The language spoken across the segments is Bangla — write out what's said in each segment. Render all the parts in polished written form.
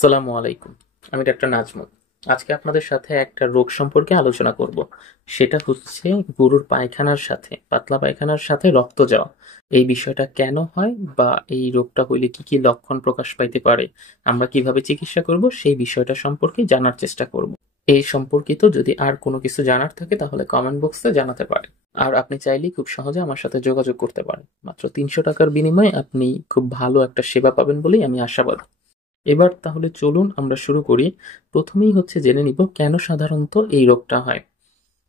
আসসালামু আলাইকুম। আমি ডাক্তার নাজমুল। আজকে আপনাদের সাথে একটা রোগ সম্পর্কে আলোচনা করব। সেটা হচ্ছে গরুর পায়খানার সাথে, পাতলা পায়খানার সাথে রক্ত যাওয়া। এই বিষয়টা কেন হয় বা এই রোগটা হইলে কি কি লক্ষণ প্রকাশ পাইতে পারে, আমরা কিভাবে চিকিৎসা করব সেই বিষয়টা সম্পর্কে জানার চেষ্টা করব। এই সম্পর্কিত যদি আর কোনো কিছু জানার থাকে তাহলে কমেন্ট বক্সে জানাতে পারেন। আর আপনি চাইলেই খুব সহজে আমার সাথে যোগাযোগ করতে পারেন। মাত্র ৩০০ টাকার বিনিময়ে আপনি খুব ভালো একটা সেবা পাবেন বলেই আমি আশাবাদী। এবার তাহলে চলুন আমরা শুরু করি। প্রথমেই হচ্ছে জেনে নিব কেন সাধারণত এই রোগটা হয়।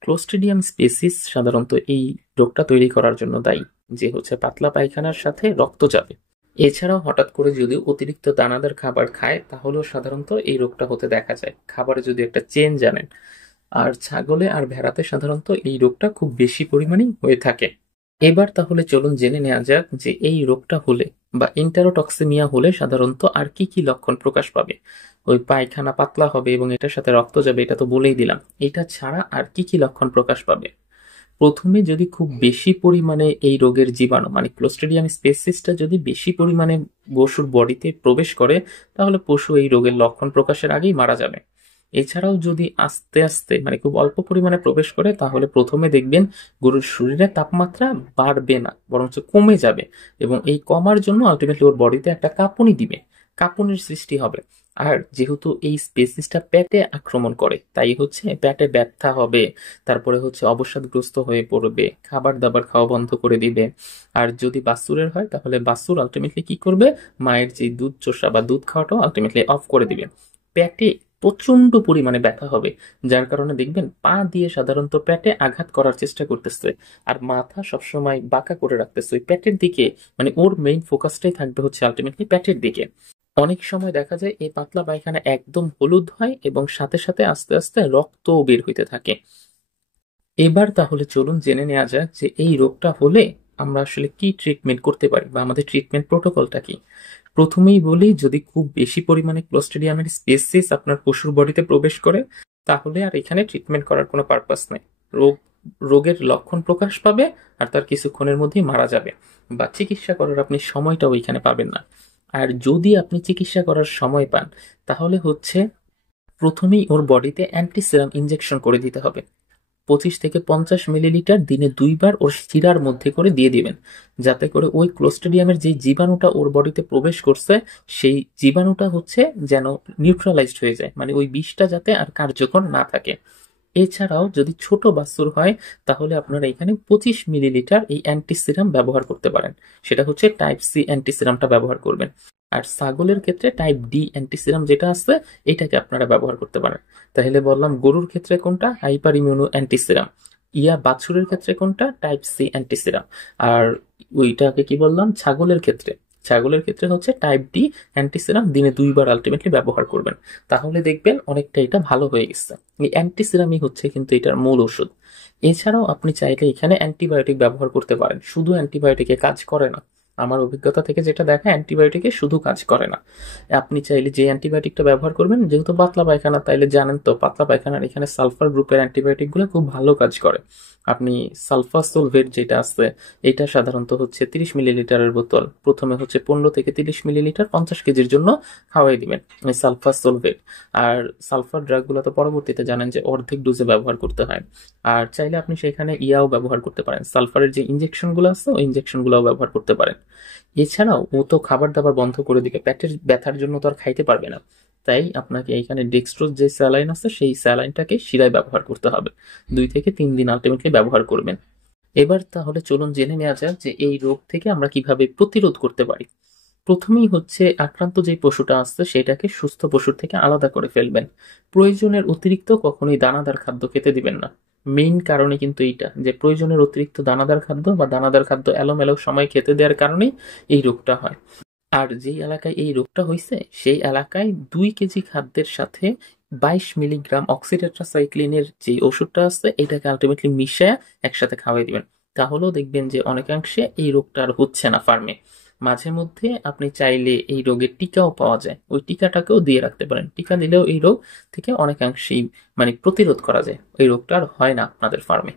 ক্লোস্ট্রিডিয়াম স্পেসিস সাধারণত এই রোগটা তৈরি করার জন্য দায়ী, যে হচ্ছে পাতলা পায়খানার সাথে রক্ত যাবে। এছাড়াও হঠাৎ করে যদি অতিরিক্ত দানাদার খাবার খায় তাহলেও সাধারণত এই রোগটা হতে দেখা যায়, খাবারে যদি একটা চেঞ্জ আনেন। আর ছাগলে আর ভেড়াতে সাধারণত এই রোগটা খুব বেশি পরিমাণেই হয়ে থাকে। এবার তাহলে চলুন জেনে নেওয়া যাক যে এই রোগটা হলে বা এন্টারোটক্সিমিয়া হলে সাধারণত আর কি কি লক্ষণ প্রকাশ পাবে। ওই পায়খানা পাতলা হবে এবং এটার সাথে রক্ত যাবে, এটা তো বলেই দিলাম। এটা ছাড়া আর কি কি লক্ষণ প্রকাশ পাবে? প্রথমে যদি খুব বেশি পরিমাণে এই রোগের জীবাণু মানে ক্লোস্ট্রিডিয়াম স্পেসিসটা যদি বেশি পরিমাণে পশুর বডিতে প্রবেশ করে তাহলে পশু এই রোগের লক্ষণ প্রকাশের আগেই মারা যাবে। এছাড়াও যদি আস্তে আস্তে মানে খুব অল্প পরিমাণে প্রবেশ করে তাহলে প্রথমে দেখবেন গরুর শরীরে তাপমাত্রা বাড়বে না, বরঞ্চ কমে যাবে, এবং এই কমার জন্য আলটিমেটলি ওর বডিতে একটা কাঁপুনি দিবে, কাঁপুনির সৃষ্টি হবে। আর যেহেতু এই স্পেসিসটা পেটে আক্রমণ করে তাই হচ্ছে পেটে ব্যথা হবে, তারপরে হচ্ছে অবসাদগ্রস্ত হয়ে পড়বে, খাবার দাবার খাওয়া বন্ধ করে দিবে। আর যদি বাছুরের হয় তাহলে বাছুর আলটিমেটলি কি করবে, মায়ের যে দুধ চোষা বা দুধ খাওয়াটাও আলটিমেটলি অফ করে দিবে। পেটে প্রচন্ড পরিমাণে ব্যথা হবে, যার কারণে দেখবেন পা দিয়ে সাধারণত পেটে আঘাত করার চেষ্টা করতেছে, আর মাথা সবসময় বাঁকা করে রাখতেছে ওই পেটের দিকে। মানে ওর মেইন ফোকাসটাই থাকবে হচ্ছে আলটিমেটলি পেটের দিকে। অনেক সময় দেখা যায় এই পাতলা পায়খানা একদম হলুদ হয় এবং সাথে সাথে আস্তে আস্তে রক্তও বের হইতে থাকে। এবার তাহলে চলুন জেনে নেওয়া যাক যে এই রোগটা হলে আমরা আসলে কি ট্রিটমেন্ট করতে পারি বা আমাদের ট্রিটমেন্ট প্রোটোকলটা কি। প্রথমেই বলি, যদি খুব বেশি পরিমাণে ক্লোস্ট্রিডিয়ামের স্পেসিস আপনার পশুর বডিতে প্রবেশ করে তাহলে আর এখানে ট্রিটমেন্ট করার কোনো পারপাস নেই। রোগ রোগের লক্ষণ প্রকাশ পাবে আর তার কিছুক্ষণের মধ্যেই মারা যাবে, বা চিকিৎসা করার আপনি সময়টাও এখানে পাবেন না। আর যদি আপনি চিকিৎসা করার সময় পান তাহলে হচ্ছে প্রথমেই ওর বডিতে অ্যান্টিসেরাম ইনজেকশন করে দিতে হবে। 25 থেকে 50 মিলিলিটার দিনে 2 বার ওর শিরার মধ্যে করে দিয়ে দিবেন, যাতে করে ওই ক্লোস্ট্রিডিয়ামের যে জীবাণুটা ওর বডিতে প্রবেশ করছে সেই জীবাণুটা হচ্ছে যেন নিউট্রালাইজড হয়ে যায়, মানে ওই বিষটা যাতে আর কার্যকর না থাকে। এছাড়াও যদি ছোট বাছুর হয় তাহলে আপনারা এখানে 25 মিলিলিটার এই অ্যান্টিসিরাম ব্যবহার করতে পারেন, সেটা হচ্ছে টাইপ সি অ্যান্টিসিরামটা ব্যবহার করবেন। আর ছাগলের ক্ষেত্রে টাইপ ডি অ্যান্টিসিরাম যেটা আছে এটাকে আপনারা ব্যবহার করতে পারেন। তাহলে বললাম গরুর ক্ষেত্রে কোনটা, হাইপার ইমিউনো অ্যান্টিসিরাম। বাছুরের ক্ষেত্রে কোনটা, টাইপ সি অ্যান্টিসিরাম। আর ওইটাকে কি বললাম, ছাগলের ক্ষেত্রে হচ্ছে টাইপ ডি অ্যান্টিসিরাম দিনে 2 বার আলটিমেটলি ব্যবহার করবেন। তাহলে দেখবেন অনেকটা এটা ভালো হয়ে গেছে। এই অ্যান্টিসিরামই হচ্ছে কিন্তু এটার মূল ওষুধ। এছাড়াও আপনি চাইলে এখানে অ্যান্টিবায়োটিক ব্যবহার করতে পারেন, শুধু অ্যান্টিবায়োটিকে কাজ করে না। আমার অভিজ্ঞতা থেকে যেটা দেখা, অ্যান্টিবায়োটিকে শুধু কাজ করে না। আপনি চাইলে যে অ্যান্টিবায়োটিকটা ব্যবহার করবেন, যেহেতু পাতলা পায়খানা তাইলে জানেন তো পাতলা পায়খানার এখানে সালফার গ্রুপের অ্যান্টিবায়োটিকগুলো খুব ভালো কাজ করে। আপনি সালফাসোলভেট যেটা আছে এটা সাধারণত হচ্ছে 30 মিলিলিটারের বোতল, প্রথমে হচ্ছে 15 থেকে 30 মিলিলিটার 50 কেজির জন্য খাওয়াই দিবেন এই সালফাসোলভেট। আর সালফার ড্রাগগুলো তো পরবর্তীতে জানেন যে অর্ধেক ডোজে ব্যবহার করতে হয়। আর চাইলে আপনি সেখানে ইয়াও ব্যবহার করতে পারেন, সালফারের যে ইনজেকশনগুলো আছে ওই ইনজেকশনগুলোও ব্যবহার করতে পারেন। এছাড়াও ও তো খাবার দাবার বন্ধ করে দিবে, পেটের ব্যথার জন্য তো আর খাইতে পারবে না, তাই আপনাকে এখানে ডেক্সট্রোজ যে স্যালাইন আছে সেই স্যালাইনটাকে শিরায় ব্যবহার করতে হবে। 2 থেকে 3 দিন আলটিমেটলি ব্যবহার করবেন। এবার তাহলে চলুন জেনে নেওয়া যাক যে এই রোগ থেকে আমরা কিভাবে প্রতিরোধ করতে পারি। প্রথমেই হচ্ছে আক্রান্ত যে পশুটা আছে সেটাকে সুস্থ পশুর থেকে আলাদা করে ফেলবেন। প্রয়োজনের অতিরিক্ত কখনোই দানাদার খাদ্য খেতে দিবেন না। মেইন কারণে কিন্তু এইটা, যে প্রয়োজনের অতিরিক্ত দানাদার খাদ্য বা দানাদার খাদ্য এলোমেলো সময় খেতে দেওয়ার কারণেই এই রোগটা হয়। আর যেই এলাকায় এই রোগটা হয়েছে সেই এলাকায় 2 কেজি খাদ্যের সাথে 22 মিলিগ্রাম অক্সিটেট্রাসাইক্লিনের যে ওষুধটা আছে এটাকে আলটিমেটলি মিশিয়ে একসাথে খাওয়াই দিবেন। তাহলেও দেখবেন যে অনেকাংশে এই রোগটা আর হচ্ছে না ফার্মে। মাঝে মধ্যে আপনি চাইলে এই রোগের টিকাও পাওয়া যায়, ওই টিকাটাকেও দিয়ে রাখতে পারেন। টিকা দিলেও এই রোগ থেকে অনেকাংশেই মানে প্রতিরোধ করা যায়, এই রোগটা আর হয় না আপনাদের ফার্মে।